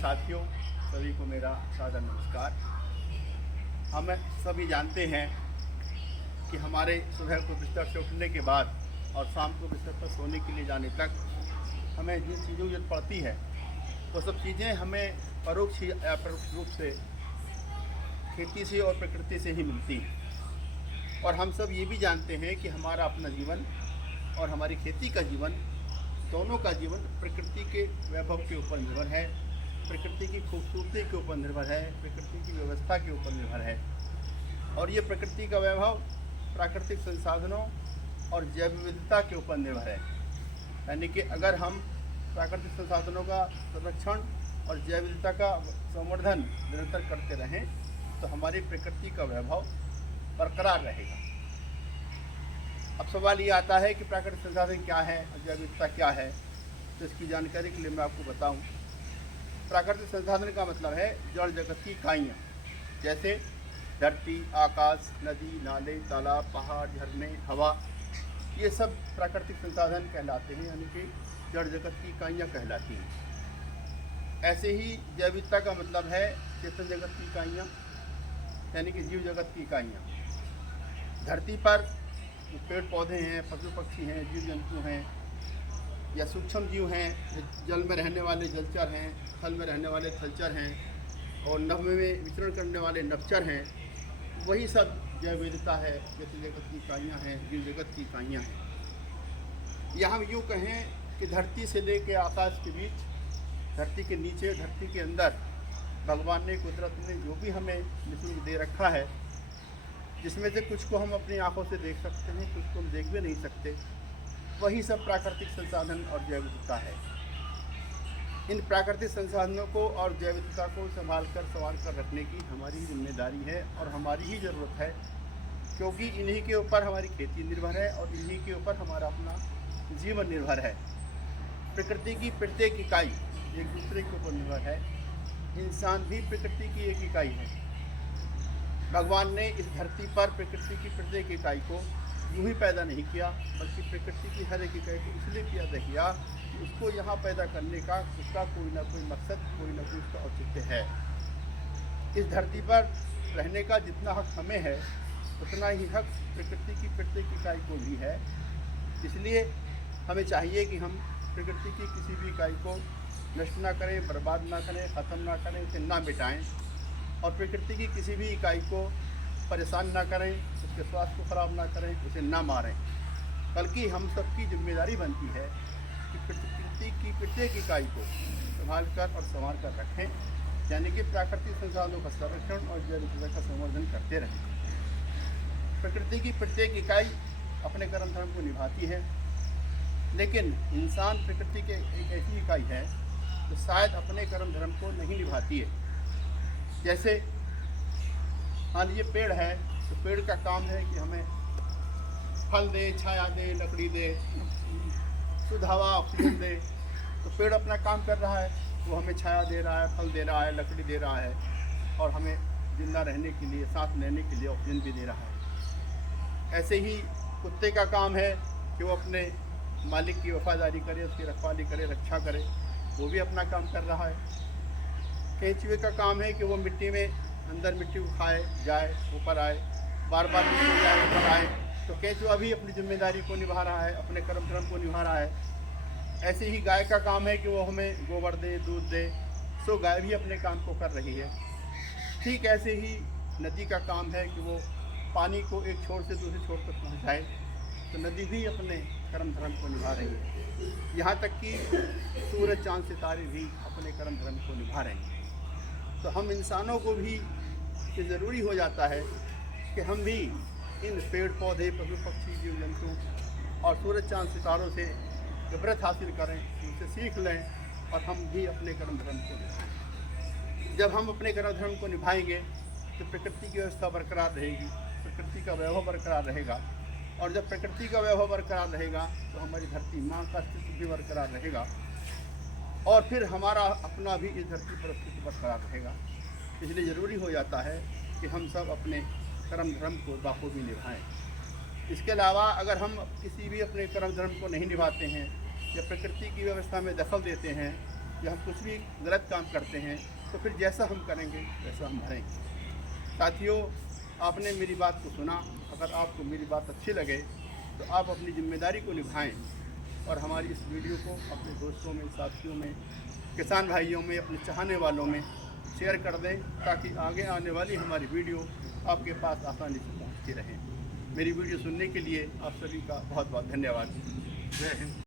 साथियों, सभी को मेरा सादर नमस्कार। हम सभी जानते हैं कि हमारे सुबह को बिस्तर से उठने के बाद और शाम को बिस्तर पर सोने के लिए जाने तक हमें जिन चीज़ों की जरूरत पड़ती है वो सब चीज़ें हमें परोक्ष या परोक्ष रूप से खेती से और प्रकृति से ही मिलती हैं। और हम सब ये भी जानते हैं कि हमारा अपना जीवन और हमारी खेती का जीवन, दोनों का जीवन प्रकृति के वैभव के ऊपर निर्भर है, प्रकृति की खूबसूरती के ऊपर निर्भर है, प्रकृति की व्यवस्था के ऊपर निर्भर है। और ये प्रकृति का वैभव प्राकृतिक संसाधनों और जैव विविधता के ऊपर निर्भर है। यानी कि अगर हम प्राकृतिक संसाधनों का संरक्षण और जैव विविधता का संवर्धन निरंतर करते रहें तो हमारी प्रकृति का वैभव बरकरार रहेगा। अब सवाल ये आता है कि प्राकृतिक संसाधन क्या है और जैव विविधता क्या है। तो इसकी जानकारी के लिए मैं आपको बताऊं। प्राकृतिक संसाधन का मतलब है जड़ जगत की इकाइयाँ, जैसे धरती, आकाश, नदी, नाले, तालाब, पहाड़, झरने, हवा, ये सब प्राकृतिक संसाधन कहलाते हैं, यानी कि जड़ जगत की इकाइयाँ कहलाती हैं। ऐसे ही जैव विविधता का मतलब है चेतन जगत की इकाइयाँ, यानी कि जीव जगत की इकाइयाँ। धरती पर जो पेड़ पौधे हैं, पशु पक्षी हैं, जीव जंतु हैं या सूक्ष्म जीव हैं, जल में रहने वाले जलचर हैं, थल में रहने वाले थलचर हैं और नभ में विचरण करने वाले नभचर हैं, वही सब जैव विविधता है, जैसे जगत की इकाइयाँ हैं, जीव जगत की इकाइयाँ हैं। या हम यूँ कहें कि धरती से लेकर आकाश के बीच, धरती के नीचे, धरती के अंदर भगवान ने, कुदरत ने जो भी हमें निःशुल्क दे रखा है, जिसमें से कुछ को हम अपनी आंखों से देख सकते हैं, कुछ को हम देख भी नहीं सकते, वही सब प्राकृतिक संसाधन और जैव विविधता है। इन प्राकृतिक संसाधनों को और जैव विविधता को संभाल कर रखने की हमारी जिम्मेदारी है और हमारी ही ज़रूरत है, क्योंकि इन्हीं के ऊपर हमारी खेती निर्भर है और इन्हीं के ऊपर हमारा अपना जीवन निर्भर है। प्रकृति की प्रत्येक इकाई एक दूसरे के ऊपर निर्भर है। इंसान भी प्रकृति की एक इकाई है। भगवान ने इस धरती पर प्रकृति की प्रत्येक इकाई को यूँ ही पैदा नहीं किया, बल्कि प्रकृति की हर एक इकाई को इसलिए पैदा किया कि उसको यहाँ पैदा करने का उसका कोई ना कोई मकसद, कोई ना कोई उसका औचित्य है। इस धरती पर रहने का जितना हक हमें है, उतना ही हक प्रकृति की प्रत्येक इकाई को भी है। इसलिए हमें चाहिए कि हम प्रकृति की किसी भी इकाई को नष्ट ना करें, बर्बाद ना करें, ख़त्म ना करें, उसे ना मिटाएं और प्रकृति की किसी भी इकाई को परेशान ना करें, उसके स्वास्थ्य को ख़राब ना करें, उसे ना मारें। बल्कि हम सबकी जिम्मेदारी बनती है कि प्रकृति की प्रत्येक इकाई को संभाल कर और संवार कर रखें, यानी कि प्राकृतिक संसाधनों का संरक्षण और जैव विविधता का संवर्धन करते रहें। प्रकृति की प्रत्येक इकाई अपने कर्म धर्म को निभाती है, लेकिन इंसान प्रकृति के एक ऐसी इकाई है जो शायद अपने कर्म धर्म को नहीं निभाती है। जैसे मान लीजिए पेड़ है, तो पेड़ का काम है कि हमें फल दे, छाया दे, लकड़ी दे, शुद्ध हवा, ऑक्सीजन दे। तो पेड़ अपना काम कर रहा है, वो हमें छाया दे रहा है, फल दे रहा है, लकड़ी दे रहा है और हमें जिंदा रहने के लिए, सांस लेने के लिए ऑक्सीजन भी दे रहा है। ऐसे ही कुत्ते का काम है कि वो अपने मालिक की वफादारी करे, उसकी रखवाली करे, रक्षा करे, वो भी अपना काम कर रहा है। केंचुए का काम है कि वो मिट्टी में अंदर मिट्टी को खाए जाए, ऊपर आए, बार बार नीचे जाए, ऊपर आए। तो केंचुआ भी अपनी जिम्मेदारी को निभा रहा है, अपने कर्म धर्म को निभा रहा है। ऐसे ही गाय का काम है कि वो हमें गोबर दे, दूध दे, सो गाय भी अपने काम को कर रही है। ठीक ऐसे ही नदी का काम है कि वो पानी को एक छोर से दूसरे छोर तक पहुँचाए, तो नदी भी अपने कर्म धर्म को निभा रही है। यहाँ तक कि सूरज, चाँद, सितारे भी अपने कर्म धर्म को निभा रहे हैं। तो हम इंसानों को भी ये ज़रूरी हो जाता है कि हम भी इन पेड़ पौधे, पशु पक्षी, जीव जंतु और सूरज, चाँद, सितारों से इबरत हासिल करें, उनसे सीख लें और हम भी अपने कर्म धर्म को निभाएं। जब हम अपने कर्म धर्म को निभाएंगे तो प्रकृति की व्यवस्था बरकरार रहेगी, प्रकृति का वैभव बरकरार रहेगा और जब प्रकृति का वैभव बरकरार रहेगा तो हमारी धरती माँ का अस्तित्व भी बरकरार रहेगा और फिर हमारा अपना भी इस धरती पर अस्तित्व बरकरार रहेगा। इसलिए ज़रूरी हो जाता है कि हम सब अपने कर्म धर्म को बाखूबी निभाएं। इसके अलावा अगर हम किसी भी अपने कर्म धर्म को नहीं निभाते हैं या प्रकृति की व्यवस्था में दखल देते हैं या हम कुछ भी गलत काम करते हैं तो फिर जैसा हम करेंगे वैसा हम भरेंगे। साथियों, आपने मेरी बात को सुना। अगर आपको मेरी बात अच्छी लगे तो आप अपनी जिम्मेदारी को निभाएं और हमारी इस वीडियो को अपने दोस्तों में, साथियों में, किसान भाइयों में, अपने चाहने वालों में शेयर कर दें ताकि आगे आने वाली हमारी वीडियो आपके पास आसानी से पहुंचती रहे। मेरी वीडियो सुनने के लिए आप सभी का बहुत बहुत धन्यवाद। जय हिंद।